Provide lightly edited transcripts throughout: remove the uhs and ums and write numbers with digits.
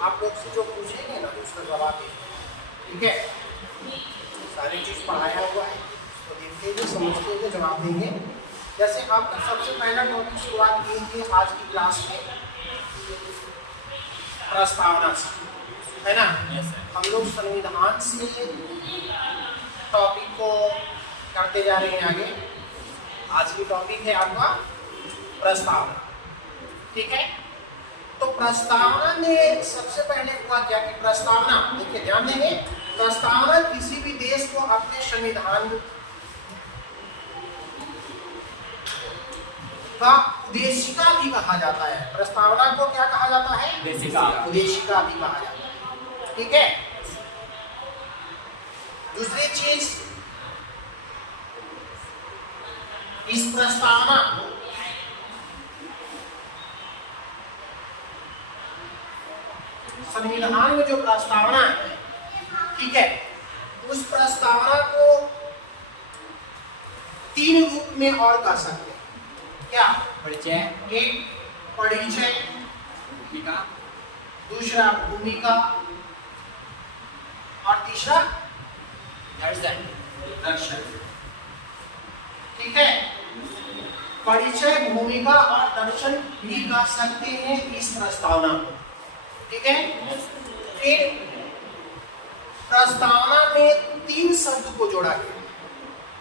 आप लोग से जो पूछेंगे ना उसका जवाब देंगे, ठीक है। सारी चीज़ पढ़ाया हुआ है, तो देखते हुए समझते हुए जवाब देंगे। जैसे आपका सबसे पहला टॉपिक शुरुआत की थी आज की क्लास में प्रस्तावना से, है ना। हम लोग संविधान से टॉपिक को करते जा रहे हैं आगे। आज की टॉपिक है आपका प्रस्तावना, ठीक है। तो प्रस्तावना में सबसे पहले हुआ क्या कि प्रस्तावना, देखिए ध्यान देंगे, प्रस्तावना किसी भी देश को अपने संविधान का उद्देशिका भी कहा जाता है। प्रस्तावना को क्या कहा जाता है? उद्देशिका भी कहा जाता है, ठीक है। दूसरी चीज, इस प्रस्तावना संविधान में जो प्रस्तावना है, ठीक है, उस प्रस्तावना को 3 रूप में और कर सकते हैं। क्या? परिचय, एक परिचय, भूमिका, दूसरा भूमिका और तीसरा दर्शन। दर्शन, ठीक है। परिचय, भूमिका और दर्शन भी कर सकते हैं इस प्रस्तावना को, ठीक है। फिर प्रस्तावना में 3 शब्द को जोड़ा गया।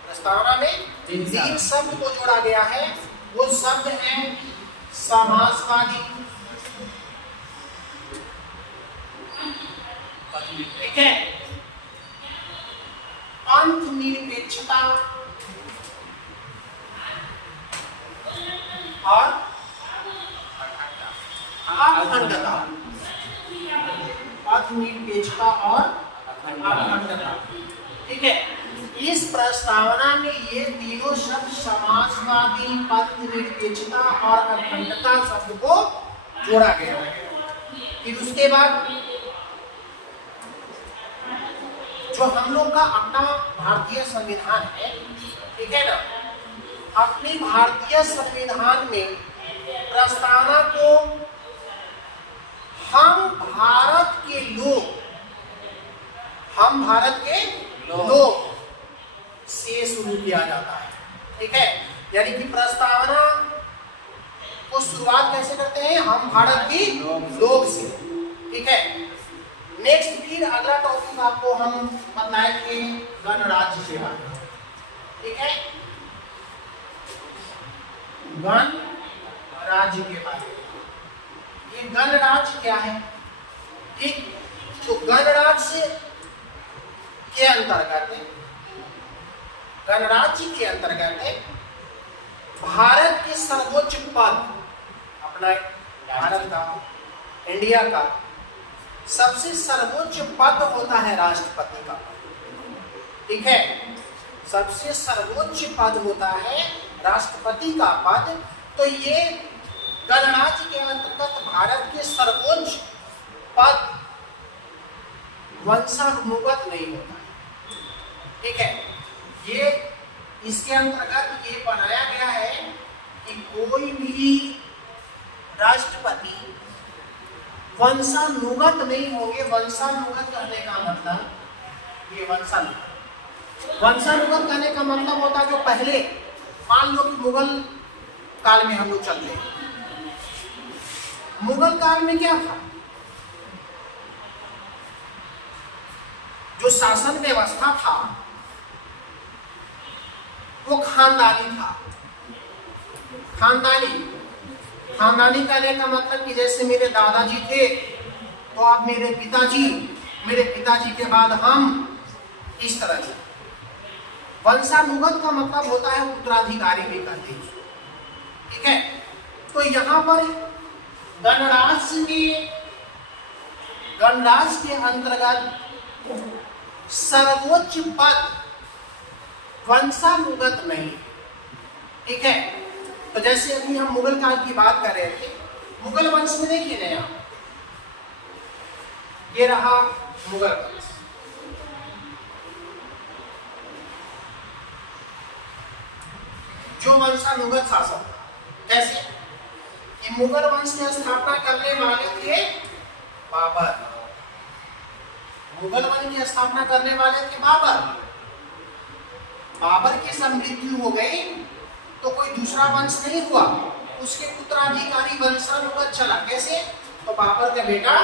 प्रस्तावना में 3 शब्द को जोड़ा गया है। वो शब्द है समाजवादी, ठीक है, पंथ निरपेक्षता और अखंडता। पंथ निरपेक्षता और अखंडता, ठीक है। इस प्रस्तावना में ये तीनों शब्द समाजवादी, पंथ निरपेक्षता और अखंडता शब्द को जोड़ा गया है। फिर उसके बाद जो हम लोग का अपना भारतीय संविधान है, ठीक है ना, अपनी भारतीय संविधान में प्रस्तावना को हम भारत के लोग से शुरू किया जाता है, ठीक है। यानी कि प्रस्तावना को शुरुआत कैसे करते हैं? हम भारत के लोग से, ठीक है। नेक्स्ट फिर अगला टॉपिक आपको हम बताएंगे गणराज्य के बारे में, ठीक है, गणराज्य के बारे में। ये गणराज्य क्या है? ठीक, तो गणराज्य के अंतर्गत, गणराज्य के अंतर्गत भारत के सर्वोच्च पद, अपना भारत का, इंडिया का सबसे सर्वोच्च पद होता है राष्ट्रपति का, ठीक है। सबसे सर्वोच्च पद होता है राष्ट्रपति का पद। तो ये गणराज्य के अंतर्गत भारत के सर्वोच्च पद वंशानुगत नहीं होता है, ठीक है। ये इसके अंतर्गत ये बनाया गया है कि कोई भी राष्ट्रपति वंशानुगत नहीं होंगे। वंशानुगत कहने का मतलब, ये वंशानुगत कहने का मतलब होता है जो पहले, मान लो कि मुगल काल में हम लोग चलते हैं। मुगल काल में क्या था? जो शासन व्यवस्था था वो खानदानी था। खानदानी कहने का मतलब कि जैसे मेरे दादाजी थे तो अब मेरे पिताजी के बाद हम, इस तरह से। वंशानुगत का मतलब होता है उत्तराधिकारी भी कहते हैं, ठीक है। तो यहाँ पर गणराज्य के अंतर्गत सर्वोच्च पद वंशानुगत नहीं, ठीक है। तो जैसे अभी हम मुगल काल की बात कर रहे थे, मुगल वंश में देखिए नया, ये रहा मुगल वंश, जो वंशानुगत शासक था। कैसे कि मुगल वंश की स्थापना करने वाले थे बाबर। मुगल वंश की स्थापना करने वाले थे बाबर। बाबर की जब मृत्यु हो गई तो कोई दूसरा वंश नहीं हुआ, उसके उत्तराधिकारी वंशानुगत चला। कैसे? तो बाबर का बेटा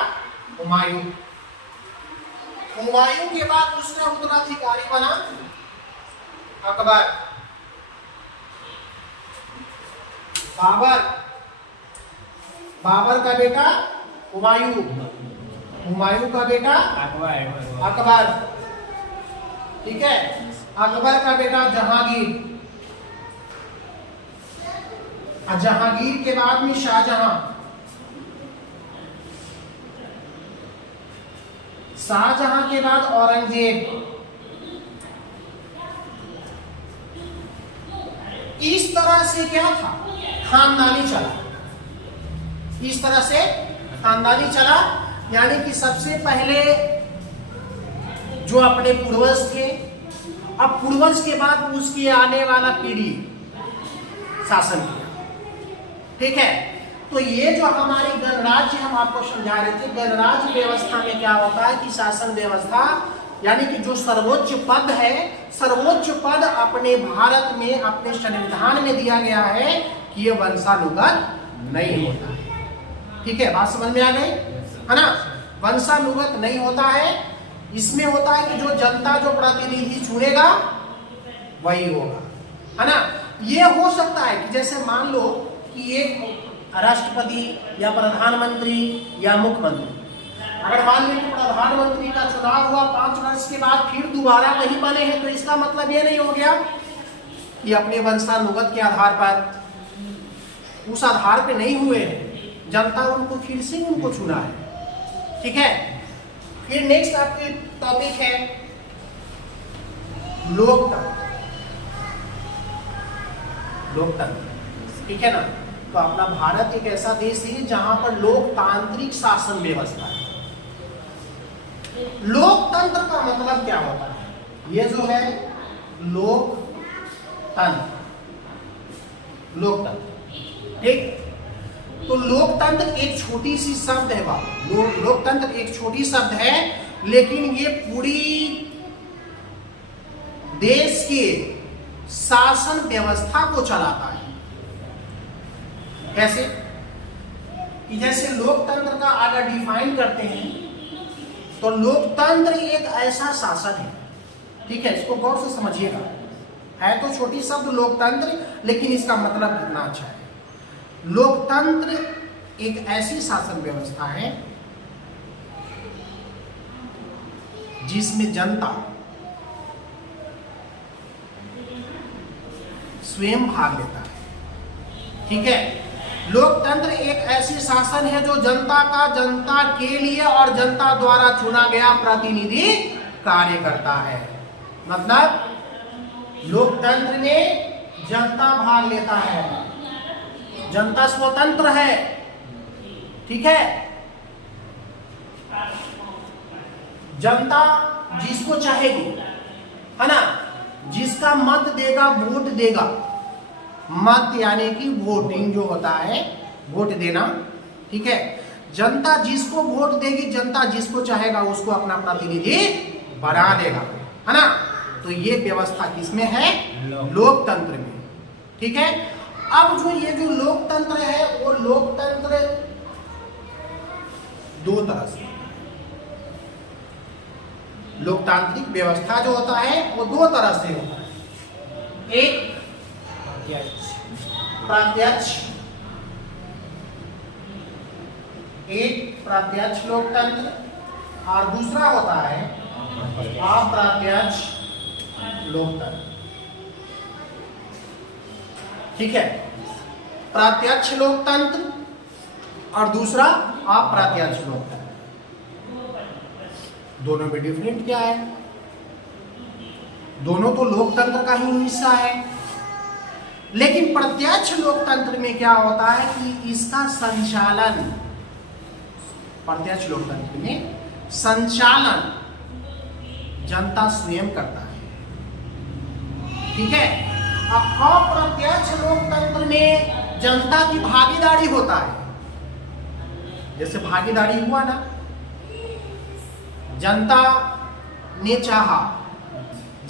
हुमायूं, हुमायूं के बाद दूसरा उत्तराधिकारी बना अकबर। बाबर का बेटा हुमायूं, हुमायूं का बेटा अकबर। ठीक है, अकबर का बेटा जहांगीर, जहांगीर के बाद में शाहजहां, शाहजहां के बाद औरंगजेब। इस तरह से क्या था? खानदानी चला। इस तरह से खानदानी चला, यानी कि सबसे पहले जो अपने पूर्वज थे, अब पूर्वज के बाद उसकी आने वाला पीढ़ी शासन किया। ठीक है, तो ये जो हमारी गणराज्य हम आपको समझा रहे थे, गणराज्य व्यवस्था में क्या होता है कि शासन व्यवस्था यानी कि जो सर्वोच्च पद है, सर्वोच्च पद अपने भारत में अपने संविधान में दिया गया है कि ये वंशानुगत नहीं होता है। ठीक है, बात समझ में आ गई है ना? वंशानुगत नहीं होता है। इसमें होता है कि जो जनता जो प्रतिनिधि चुनेगा वही होगा, है ना? ये हो सकता है कि जैसे मान लो कि एक राष्ट्रपति या प्रधानमंत्री या मुख्यमंत्री, अगर मान लीजिए प्रधानमंत्री का चुनाव हुआ 5 वर्ष के बाद फिर दोबारा वही बने हैं, तो इसका मतलब ये नहीं हो गया कि अपने वंशानुगत के आधार पर, उस आधार पे नहीं हुए हैं, जनता उनको फिर से उनको चुना है। ठीक है, फिर नेक्स्ट आपके टॉपिक है लोकतंत्र। लोकतंत्र, ठीक है ना? तो अपना भारत एक ऐसा देश है जहां पर लोकतांत्रिक शासन व्यवस्था है। लोकतंत्र का मतलब क्या होता है? ये जो है लोकतंत्र, लोकतंत्र, ठीक? तो लोकतंत्र एक छोटी सी शब्द है बाबू, लोकतंत्र एक छोटी शब्द है, लेकिन ये पूरी देश के शासन व्यवस्था को चलाता है। कैसे? कि जैसे लोकतंत्र का अगर डिफाइन करते हैं तो लोकतंत्र एक ऐसा शासन है, ठीक है, इसको गौर से समझिएगा, है तो छोटी शब्द लोकतंत्र, लेकिन इसका मतलब कितना अच्छा है। लोकतंत्र एक ऐसी शासन व्यवस्था है जिसमें जनता स्वयं भाग लेता है। ठीक है, लोकतंत्र एक ऐसी शासन है जो जनता के लिए और जनता द्वारा चुना गया प्रतिनिधि कार्य करता है। मतलब लोकतंत्र में जनता भाग लेता है, जनता स्वतंत्र है। ठीक है, जनता जिसको चाहेगी, है ना, जिसका मत देगा, वोट देगा। मत यानी कि वोटिंग जो होता है, वोट देना। ठीक है, जनता जिसको वोट देगी, जनता जिसको चाहेगा उसको अपना प्रतिनिधि बना देगा, है ना? तो ये व्यवस्था किसमें है? लोकतंत्र में। ठीक है, अब जो ये जो लोकतंत्र है वो लोकतंत्र दो तरह से, लोकतांत्रिक व्यवस्था जो होता है वो दो तरह से होता है। एक प्रत्यक्ष, एक प्रत्यक्ष लोकतंत्र, और दूसरा होता है अप्रत्यक्ष लोकतंत्र। ठीक है, प्रत्यक्ष लोकतंत्र और दूसरा अप्रत्यक्ष लोकतंत्र। दोनों में डिफरेंट क्या है? दोनों तो लोकतंत्र का ही हिस्सा है, लेकिन प्रत्यक्ष लोकतंत्र में क्या होता है कि इसका संचालन, प्रत्यक्ष लोकतंत्र में संचालन जनता स्वयं करता है। ठीक है, अप्रत्यक्ष लोकतंत्र में जनता की भागीदारी होता है। जैसे भागीदारी हुआ ना, जनता ने चाहा,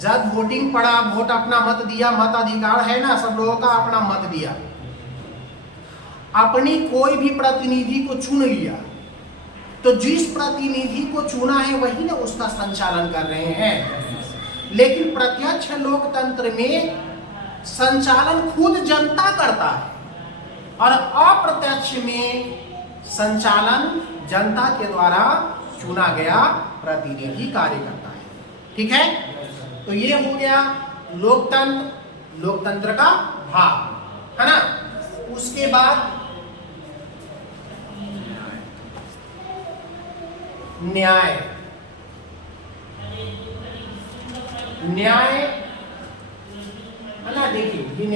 जब वोटिंग पड़ा, वोट अपना मत दिया, मत अधिकार है ना सब लोगों का, अपना मत दिया, अपनी कोई भी प्रतिनिधि को चुन लिया, तो जिस प्रतिनिधि को चुना है वही ना उसका संचालन कर रहे हैं। लेकिन प्रत्यक्ष लोकतंत्र में संचालन खुद जनता करता है और अप्रत्यक्ष में संचालन जनता के द्वारा चुना गया प्रतिनिधि कार्य करता है। ठीक है, तो ये हो गया लोकतंत्र, लोकतंत्र का भाग, है ना। उसके बाद न्याय। न्याय है ना, देखिए ये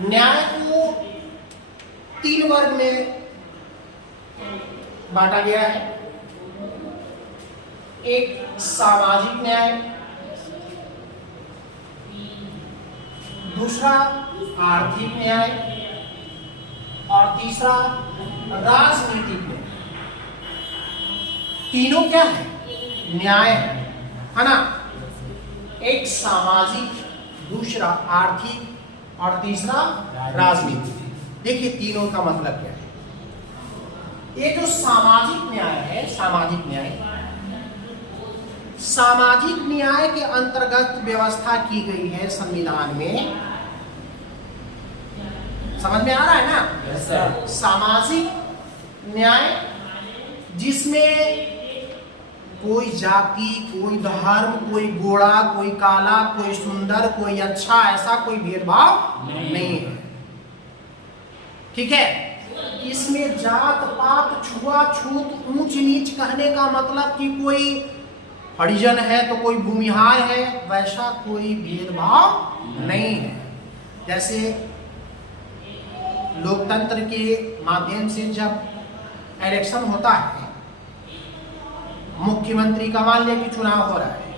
न्याय को 3 वर्ग में बांटा गया है। एक सामाजिक न्याय, दूसरा आर्थिक न्याय और तीसरा राजनीतिक न्याय। तीनों क्या है? न्याय है ना। एक सामाजिक, दूसरा आर्थिक और तीसरा राजनीतिक। देखिए तीनों का मतलब क्या है। ये जो सामाजिक न्याय है, सामाजिक न्याय के अंतर्गत व्यवस्था की गई है संविधान में। समझ में आ रहा है ना? Yes, sir. सामाजिक न्याय जिसमें कोई जाति, कोई धर्म, कोई गोरा, कोई काला, कोई सुंदर, कोई अच्छा, ऐसा कोई भेदभाव नहीं है। ठीक है, इसमें जात पात, छुआछूत, ऊंच नीच कहने का मतलब कि कोई हरिजन है तो कोई भूमिहार है, वैसा कोई भेदभाव नहीं है। जैसे लोकतंत्र के माध्यम से जब इलेक्शन होता है, मुख्यमंत्री का मान लिया कि चुनाव हो रहा है,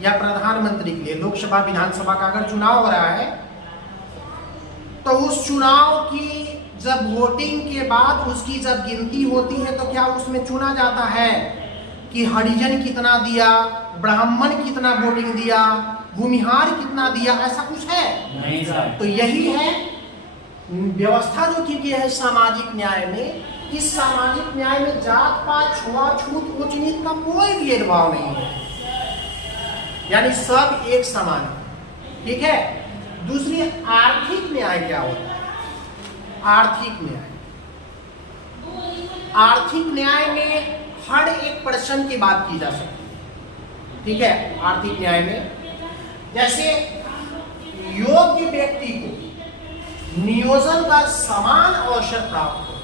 या प्रधानमंत्री के लिए लोकसभा विधानसभा का अगर चुनाव हो रहा है, तो उस चुनाव की जब वोटिंग के बाद उसकी जब गिनती होती है तो क्या उसमें चुना जाता है कि हरिजन कितना दिया, ब्राह्मण कितना वोटिंग दिया, भूमिहार कितना दिया, ऐसा कुछ है? नहीं सर। तो यही है व्यवस्था जो की गई है सामाजिक न्याय में। इस सामाजिक न्याय में जात पात, छुआछूत, ऊंच नीच का कोई भेदभाव नहीं है, यानी सब एक समान है। ठीक है। दूसरी आर्थिक न्याय क्या होता है? आर्थिक न्याय, आर्थिक न्याय में हर एक पर्सन की बात की जा सकती है। ठीक है। आर्थिक न्याय में जैसे योग्य व्यक्ति को नियोजन का समान अवसर प्राप्त हो।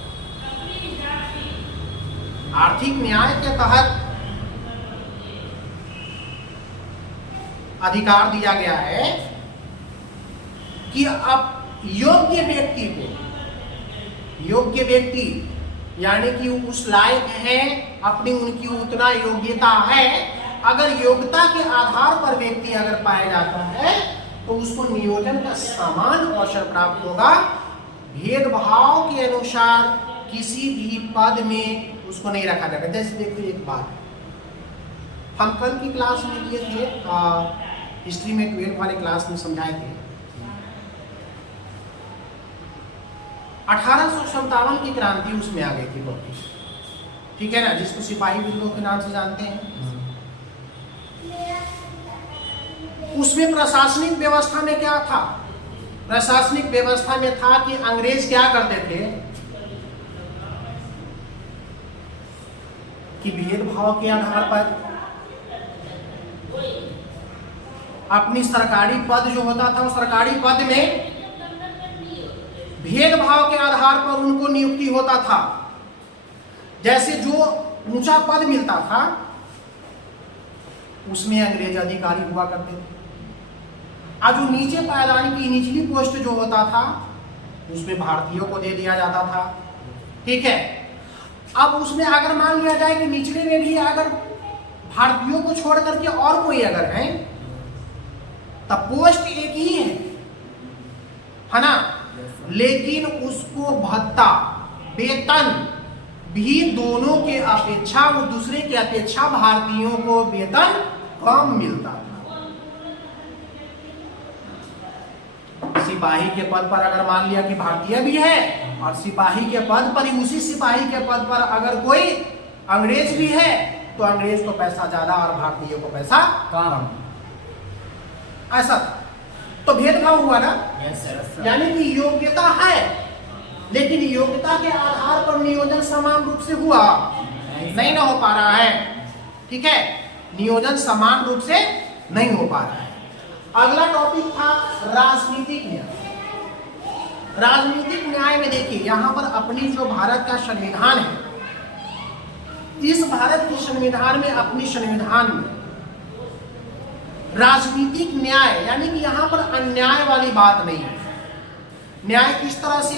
आर्थिक न्याय के तहत अधिकार दिया गया है कि अब योग्य व्यक्ति को, योग्य व्यक्ति यानी कि उस लायक है, अपनी उनकी उतना योग्यता है, अगर योग्यता के आधार पर व्यक्ति अगर पाया जाता है तो उसको नियोजन का समान अवसर प्राप्त होगा। भेदभाव के अनुसार किसी भी पद में उसको नहीं रखा जाएगा। जैसे देखो एक बात हम कल की क्लास में किए थे, हिस्ट्री में 12th वाले क्लास में समझाए थे। 1857 की क्रांति उसमें आ गई थी बहुत। ठीक है ना, जिसको सिपाही विद्रोह के नाम से जानते हैं। उसमें प्रशासनिक व्यवस्था में क्या था? प्रशासनिक व्यवस्था में था कि अंग्रेज क्या करते थे कि भेदभाव के आधार पर अपनी सरकारी पद जो होता था, उस सरकारी पद में भेदभाव के आधार पर उनको नियुक्ति होता था। जैसे जो ऊंचा पद मिलता था उसमें अंग्रेज अधिकारी हुआ करते थे, और जो नीचे पायदान की निचली पोस्ट जो होता था उसमें भारतीयों को दे दिया जाता था। ठीक है। अब उसमें अगर मान लिया जाए कि निचले में भी अगर भारतीयों को छोड़ करके और कोई अगर है तब पोस्ट एक ही है ना, लेकिन उसको भत्ता, वेतन भी दोनों के अपेक्षा, वो दूसरे के अपेक्षा भारतीयों को वेतन कम मिलता था। सिपाही के पद पर अगर मान लिया कि भारतीय भी है और सिपाही के पद पर, उसी सिपाही के पद पर अगर कोई अंग्रेज भी है तो अंग्रेज को पैसा ज्यादा और भारतीयों को पैसा कम। ऐसा तो भेदभाव हुआ ना। Yes sir. यानी कि योग्यता है, लेकिन योग्यता के आधार पर नियोजन समान रूप से हुआ नहीं ना हो पा रहा है। ठीक है, नियोजन समान रूप से नहीं हो पा रहा है। अगला टॉपिक था राजनीतिक न्याय। राजनीतिक न्याय में देखिए यहां पर अपनी जो भारत का संविधान है, इस भारत के संविधान में, अपनी संविधान में राजनीतिक न्याय यानी कि यहां पर अन्याय वाली बात नहीं है। न्याय किस तरह से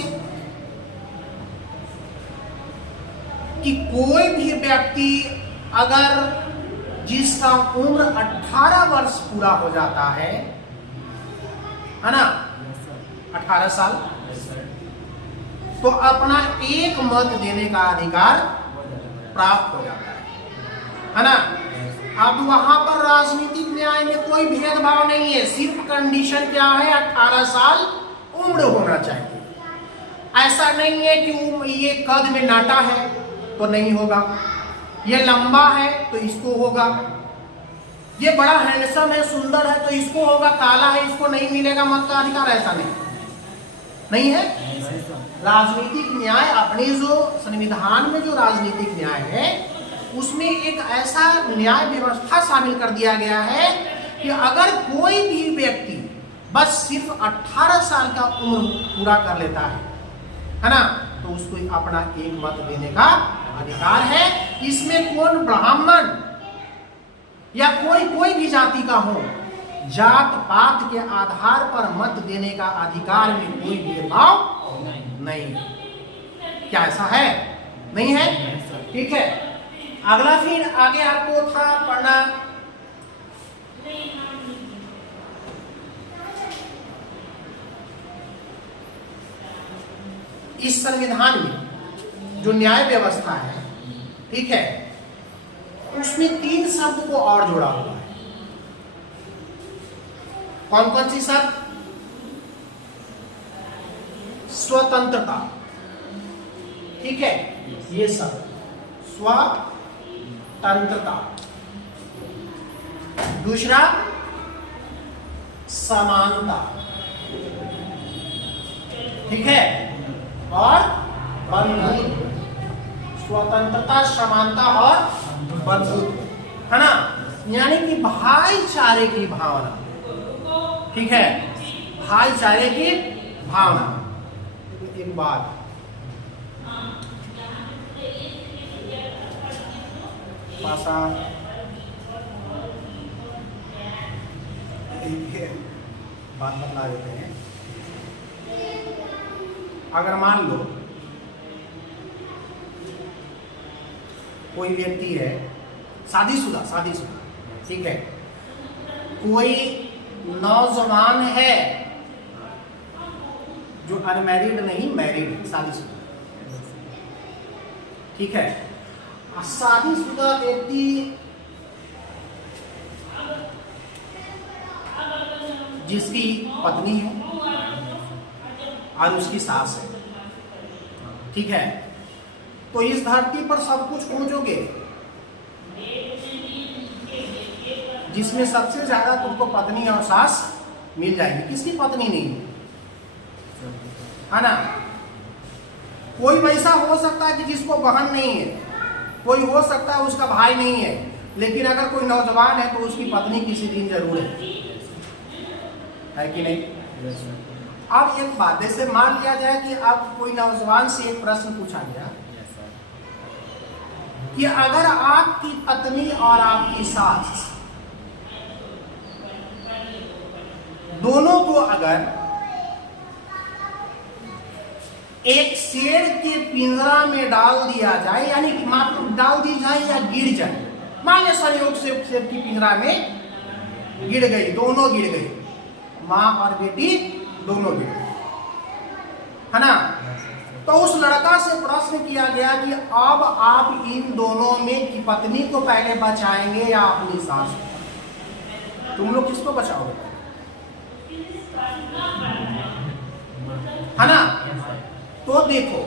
कि कोई भी व्यक्ति अगर जिसका उम्र 18 वर्ष पूरा हो जाता है ना, 18 साल, तो अपना एक मत देने का अधिकार प्राप्त हो जाता है ना। अब वहां पर राजनीतिक न्याय में कोई भेदभाव नहीं है, सिर्फ कंडीशन क्या है, 18 साल उम्र होना चाहिए। ऐसा नहीं है कि ये कद में नाटा है तो नहीं होगा, ये लंबा है तो इसको होगा, ये बड़ा हैंडसम है, सुंदर है तो इसको होगा, काला है इसको नहीं मिलेगा मत का अधिकार, ऐसा नहीं है। राजनीतिक न्याय अपने जो संविधान में जो राजनीतिक न्याय है उसमें एक ऐसा न्याय व्यवस्था शामिल कर दिया गया है कि अगर कोई भी व्यक्ति बस सिर्फ 18 साल का उम्र पूरा कर लेता है ना, तो उसको अपना एक मत देने का अधिकार है। इसमें कौन ब्राह्मण या कोई भी जाति का हो, जात पात के आधार पर मत देने का अधिकार में कोई भेदभाव नहीं। क्या ऐसा है? नहीं है। ठीक है, अगला फिर आगे आपको था पढ़ना इस संविधान में जो न्याय व्यवस्था है, ठीक है, उसमें 3 शब्द को और जोड़ा हुआ है। कौन कौन सी शब्द? स्वतंत्रता, ठीक है, ये शब्द स्वतंत्रता। दूसरा समानता, ठीक है, और बंधुत्व। स्वतंत्रता, समानता और बंधुत्व, है ना, यानी कि भाईचारे की भावना। ठीक है, भाईचारे की भावना। एक बात, भाषा बात बतला देते हैं। अगर मान लो कोई व्यक्ति है शादीशुदा, ठीक है, कोई नौजवान है जो अनमैरिड नहीं, मैरिड, शादीशुदा, ठीक है। शादीशुदा व्यक्ति जिसकी पत्नी है और उसकी सास है, ठीक है, तो इस धरती पर सब कुछ खोजोगे, जिसमें सबसे ज्यादा तुमको पत्नी और सास मिल जाएगी। किसकी पत्नी नहीं है ना? कोई वैसा हो सकता है कि जिसको बहन नहीं है, कोई हो सकता है उसका भाई नहीं है, लेकिन अगर कोई नौजवान है तो उसकी पत्नी किसी दिन जरूर है कि नहीं? अब एक बात, जैसे मान लिया जाए कि अब कोई नौजवान से एक प्रश्न पूछा गया कि अगर आपकी पत्नी और आपकी सास दोनों को अगर एक शेर के पिंजरा में डाल दिया जाए, यानी कि मात्र डाल दी जाए या गिर जाए, मान लिया संयोग से शेर की पिंजरा में गिर गई, दोनों गिर गई, माँ और बेटी दोनों गिर गई, है ना? तो उस लड़का से प्रश्न किया गया कि अब आप इन दोनों में की पत्नी को पहले बचाएंगे या अपनी सास को? तुम लोग किसको बचाओगे? है ना? तो देखो,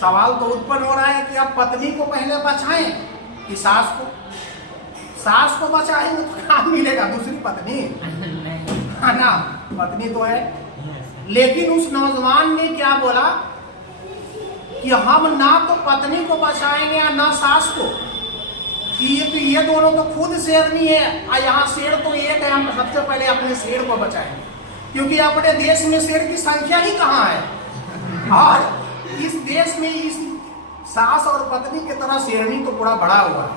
सवाल तो उत्पन्न हो रहा है कि आप पत्नी को पहले बचाएं कि सास को? सास को बचाएंगे तो काम मिलेगा, दूसरी पत्नी है ना, पत्नी तो है। लेकिन उस नौजवान ने क्या बोला कि हम ना तो पत्नी को बचाएंगे और ना सास को, कि ये दोनों तो खुद शेरनी है और यहाँ शेर तो एक है, हम सबसे पहले अपने शेर को बचाएंगे, क्योंकि अपने देश में शेर की संख्या ही कहाँ है। और इस देश में इस सास और पत्नी की तरह शेरनी तो पूरा बड़ा हुआ है।